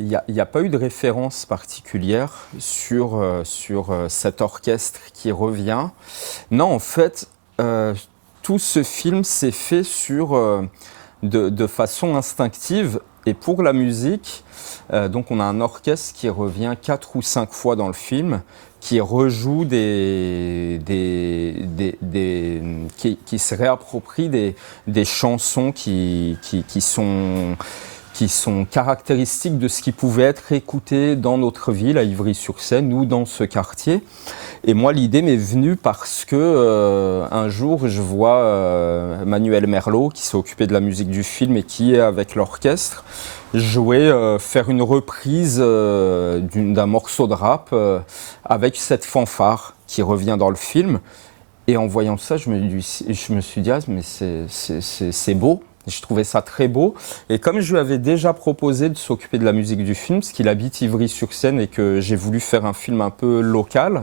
Il y a pas eu de référence particulière sur cet orchestre qui revient. Non, en fait, tout ce film s'est fait de façon instinctive. Et pour la musique, donc on a un orchestre qui revient 4 ou 5 fois dans le film, qui rejoue qui se réapproprie des chansons qui sont caractéristiques de ce qui pouvait être écouté dans notre ville, à Ivry-sur-Seine, ou dans ce quartier. Et moi, l'idée m'est venue parce que un jour, je vois Manuel Merlot, qui s'est occupé de la musique du film et qui est avec l'orchestre, faire une reprise d'un morceau de rap avec cette fanfare qui revient dans le film. Et en voyant ça, je me suis dit, ah, mais c'est beau. Je trouvais ça très beau. Et comme je lui avais déjà proposé de s'occuper de la musique du film, parce qu'il habite Ivry-sur-Seine et que j'ai voulu faire un film un peu local,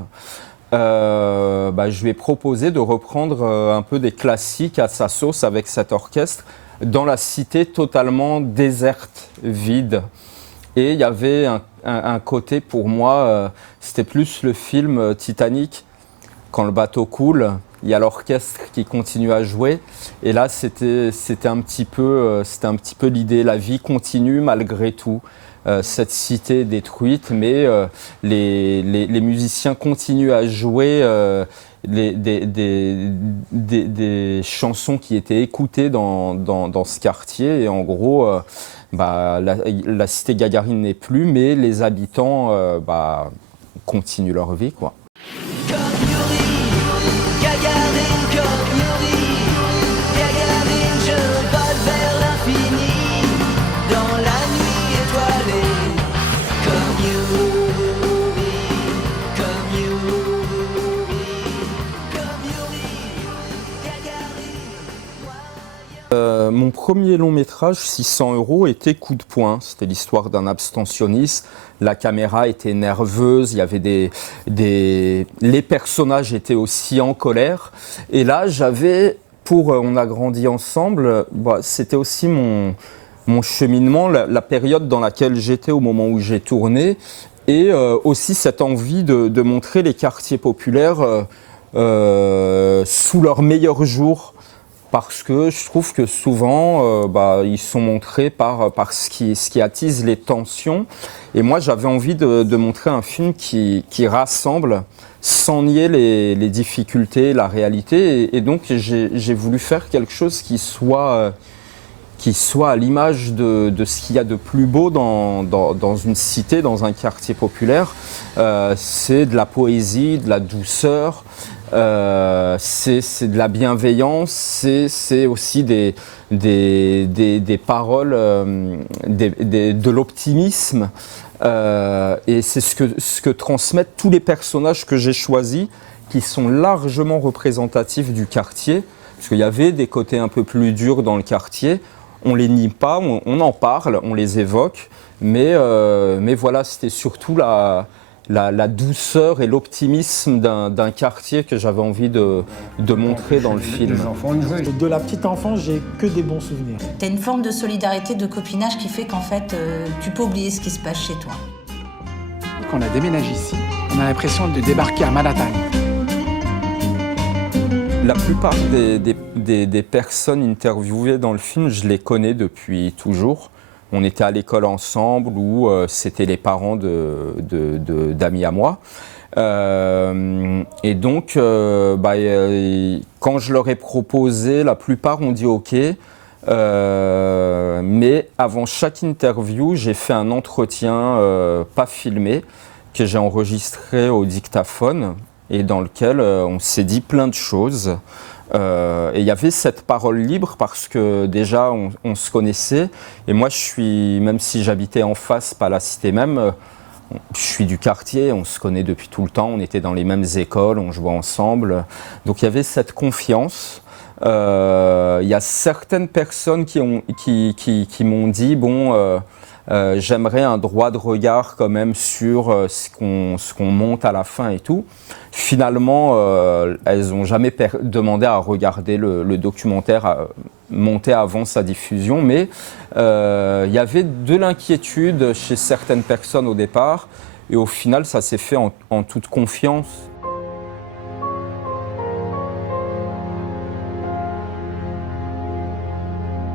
je lui ai proposé de reprendre un peu des classiques à sa sauce avec cet orchestre dans la cité totalement déserte, vide. Et il y avait un côté pour moi, c'était plus le film Titanic, quand le bateau coule. Il y a l'orchestre qui continue à jouer. Et là, c'était un petit peu l'idée. La vie continue malgré tout. Cette cité est détruite, mais les musiciens continuent à jouer des chansons qui étaient écoutées dans ce quartier. Et en gros, la cité Gagarine n'est plus, mais les habitants continuent leur vie, quoi. Gagarine comme Yuri, Gagarine, je vole vers l'infini, dans la nuit étoilée, comme Yuri, comme Yuri, comme Yuri, Gagarine. Mon premier long métrage, 600 €, était Coup de poing. C'était l'histoire d'un abstentionniste. La caméra était nerveuse, il y avait les personnages étaient aussi en colère. Et là, On a grandi ensemble, c'était aussi mon cheminement, la période dans laquelle j'étais au moment où j'ai tourné. Et aussi cette envie de montrer les quartiers populaires sous leur meilleur jour. Parce que je trouve que souvent, ils sont montrés par ce qui attise les tensions. Et moi, j'avais envie de montrer un film qui rassemble, sans nier les difficultés, la réalité. Et donc, j'ai voulu faire quelque chose qui soit à l'image de ce qu'il y a de plus beau dans une cité, dans un quartier populaire. C'est de la poésie, de la douceur. C'est de la bienveillance, c'est aussi des paroles, de l'optimisme. Et c'est ce que transmettent tous les personnages que j'ai choisis, qui sont largement représentatifs du quartier. Parce qu'il y avait des côtés un peu plus durs dans le quartier. On les nie pas, on en parle, on les évoque. Mais voilà, c'était surtout la douceur et l'optimisme d'un quartier que j'avais envie de montrer dans le film. De la petite enfance, j'ai que des bons souvenirs. T'as une forme de solidarité, de copinage qui fait qu'en fait, tu peux oublier ce qui se passe chez toi. Quand on a déménagé ici, on a l'impression de débarquer à Manhattan. La plupart des personnes interviewées dans le film, je les connais depuis toujours. On était à l'école ensemble ou c'était les parents d'amis à moi. Et donc, quand je leur ai proposé, la plupart ont dit OK. Mais avant chaque interview, j'ai fait un entretien pas filmé que j'ai enregistré au dictaphone et dans lequel on s'est dit plein de choses. Et il y avait cette parole libre parce que déjà on se connaissait et moi même si j'habitais en face, pas la cité même, je suis du quartier, on se connaît depuis tout le temps, on était dans les mêmes écoles, on jouait ensemble, donc il y avait cette confiance. Il y a certaines personnes qui m'ont dit j'aimerais un droit de regard quand même sur ce qu'on monte à la fin et tout. Finalement, elles n'ont jamais demandé à regarder le documentaire monté avant sa diffusion, mais il y avait de l'inquiétude chez certaines personnes au départ, et au final, ça s'est fait en toute confiance.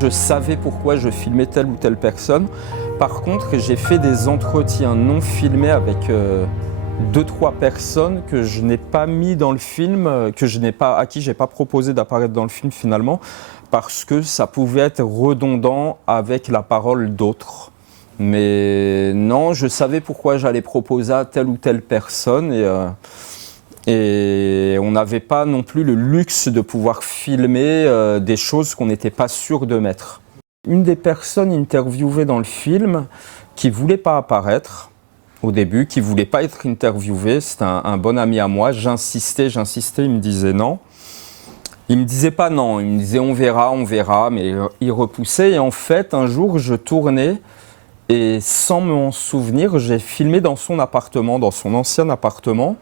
Je savais pourquoi je filmais telle ou telle personne. Par contre, j'ai fait des entretiens non filmés avec 2-3 personnes que je n'ai pas mis dans le film, à qui je n'ai pas proposé d'apparaître dans le film finalement, parce que ça pouvait être redondant avec la parole d'autres. Mais non, je savais pourquoi j'allais proposer à telle ou telle personne, et on n'avait pas non plus le luxe de pouvoir filmer des choses qu'on n'était pas sûr de mettre. Une des personnes interviewées dans le film qui ne voulait pas apparaître au début, qui ne voulait pas être interviewée, c'était un bon ami à moi. J'insistais, il me disait non. Il ne me disait pas non, il me disait on verra, mais il repoussait. Et en fait, un jour, je tournais et sans m'en souvenir, j'ai filmé dans son appartement, dans son ancien appartement.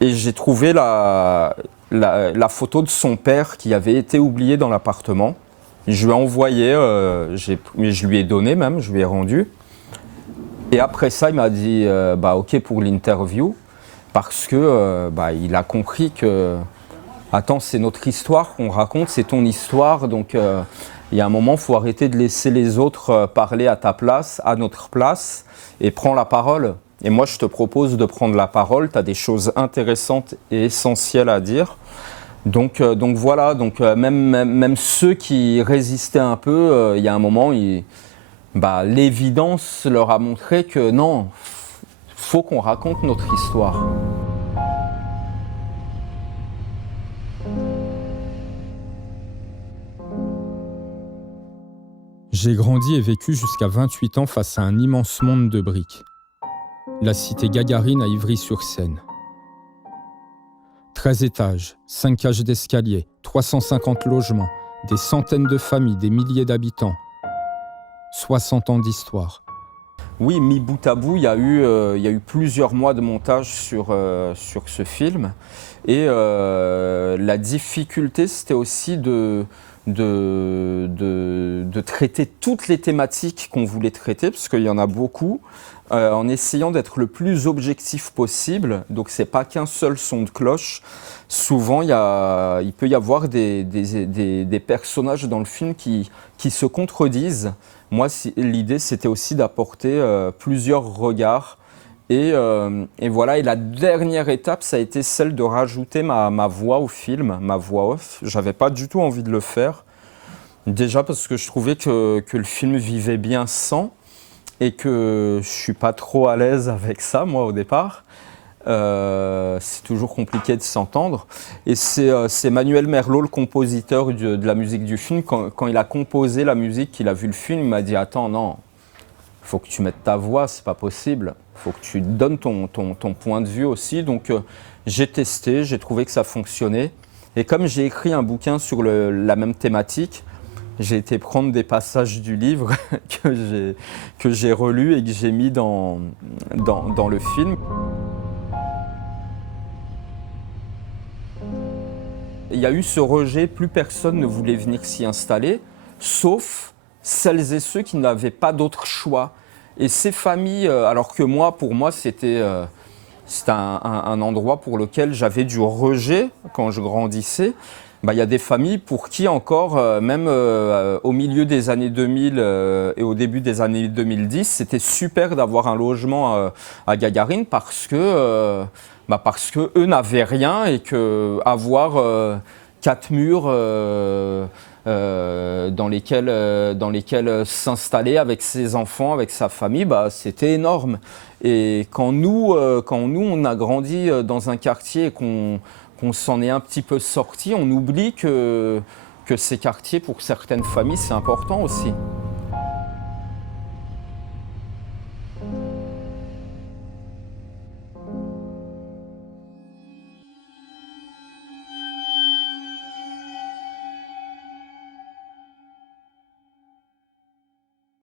Et j'ai trouvé la photo de son père qui avait été oubliée dans l'appartement. Je lui ai envoyé, je lui ai donné même, je lui ai rendu. Et après ça, il m'a dit OK pour l'interview, parce que il a compris que attends, c'est notre histoire qu'on raconte, c'est ton histoire, donc il y a un moment, il faut arrêter de laisser les autres parler à ta place, à notre place, et prends la parole. Et moi, je te propose de prendre la parole, tu as des choses intéressantes et essentielles à dire. Donc voilà, même ceux qui résistaient un peu, il y a un moment, l'évidence leur a montré que non, faut qu'on raconte notre histoire. J'ai grandi et vécu jusqu'à 28 ans face à un immense monde de briques. La cité Gagarine à Ivry-sur-Seine. 13 étages, 5 cages d'escalier, 350 logements, des centaines de familles, des milliers d'habitants. 60 ans d'histoire. Oui, mis bout à bout, il y a eu plusieurs mois de montage sur ce film. Et la difficulté, c'était aussi de traiter toutes les thématiques qu'on voulait traiter, parce qu'il y en a beaucoup, en essayant d'être le plus objectif possible. Donc c'est pas qu'un seul son de cloche. Souvent, il peut y avoir des personnages dans le film qui se contredisent. Moi, l'idée, c'était aussi d'apporter plusieurs regards. Et voilà, et la dernière étape, ça a été celle de rajouter ma voix au film, ma voix off. J'avais pas du tout envie de le faire. Déjà parce que je trouvais que le film vivait bien sans, et que je suis pas trop à l'aise avec ça, moi, au départ. C'est toujours compliqué de s'entendre. Et c'est Manuel Merlot, le compositeur de la musique du film, quand il a composé la musique, qu'il a vu le film, il m'a dit « Attends, non, il faut que tu mettes ta voix, c'est pas possible. Il faut que tu donnes ton point de vue aussi. » Donc j'ai testé, j'ai trouvé que ça fonctionnait. Et comme j'ai écrit un bouquin sur la même thématique, j'ai été prendre des passages du livre que j'ai relu et que j'ai mis dans le film. Il y a eu ce rejet, plus personne ne voulait venir s'y installer, sauf celles et ceux qui n'avaient pas d'autre choix. Et ces familles, alors que pour moi, c'était un endroit pour lequel j'avais du rejet quand je grandissais. Il y a des familles pour qui encore, même au milieu des années 2000 et au début des années 2010, c'était super d'avoir un logement à Gagarine parce que eux n'avaient rien, et que avoir 4 murs dans lesquels s'installer avec ses enfants, avec sa famille, c'était énorme. Et quand nous on a grandi dans un quartier et qu'on s'en est un petit peu sorti, on oublie que ces quartiers, pour certaines familles, c'est important aussi.